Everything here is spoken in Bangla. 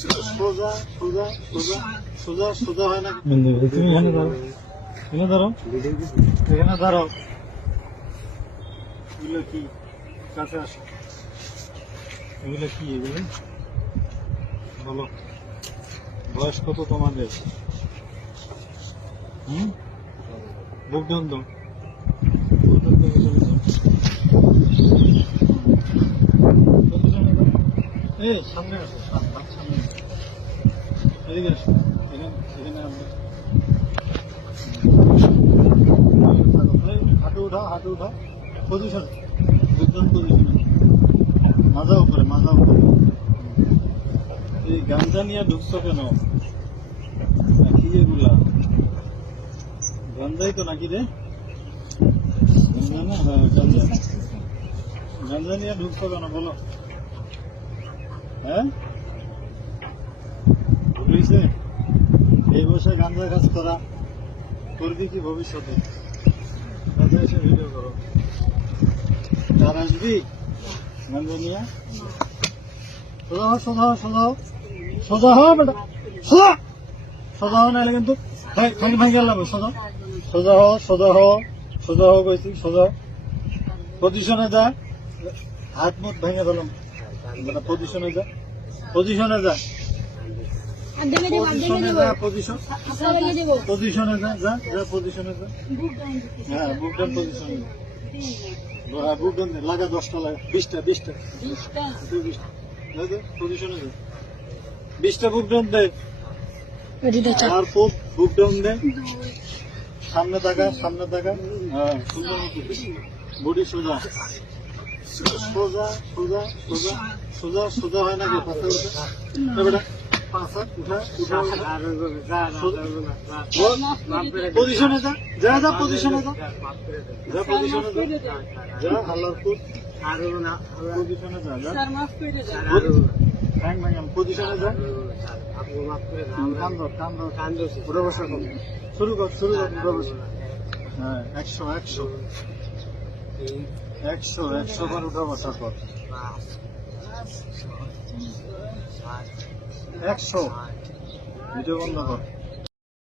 সোজা সোজা সোজা সোজা সোজা হয় না বিন্দু তুমি এখানে দাঁড়াও এখানে দাঁড়াও এখানে দাঁড়াও এগুলো কি কাছে আসো এগুলো কি এগুলো বলো বয়স কত তোমাদের হুম বুক ডান দাও বুক ডান দাও চলে যাও পজিশনে দাও। এই সামনে আসো সাম- হাত সামনে হাঁটু উঠাও হাঁটু পজিশন বুদ্ধন পজিশন মাজা উপরে মাজা উপরে। এই গাঞ্জা নিয়ে কেন? কি এগুলা গাঞ্জাই তো নাকি রে গাঞ্জা না হ্যাঁ গাঞ্জা গাঞ্জা নিয়ে ঢুকছো কেন? বলো। হ্যাঁ? গাঞ্জা কাজ করা। করবি কি ভবিষ্যতে? এসে আসবি? গেলাম পজিশনে যা। হাত মুখ ভেঙে বেটা পজিশনে যা। পজিশনে যা। পজিশনে যা পজিশন আড্ডা মেরে দেবো পজিশনে যা যা যা পজিশনে যা হ্যাঁ বুক ডান পজিশনে হ্যাঁ বুক ডান লাগা দশটা লাগা বিশটা বিশটা বিশটা বিশটা পজিশনে বুক ডান দে আর বুক বুক ডাউন দে সামনে তাকা সামনে তাকা হ্যাঁ সুন্দর বডি সোজা সোজা সোজা সোজা সোজা সোজা হয় বেটা উঠা পজিশনে যা যা যা পজিশনে যা যা। পজিশনে যা যা আল্লাহর পুত পজিশনে যা যা পজিশনে যা একশো একশো। বার উঠে বসা কর একশো। ভিডিও বন্ধ কর।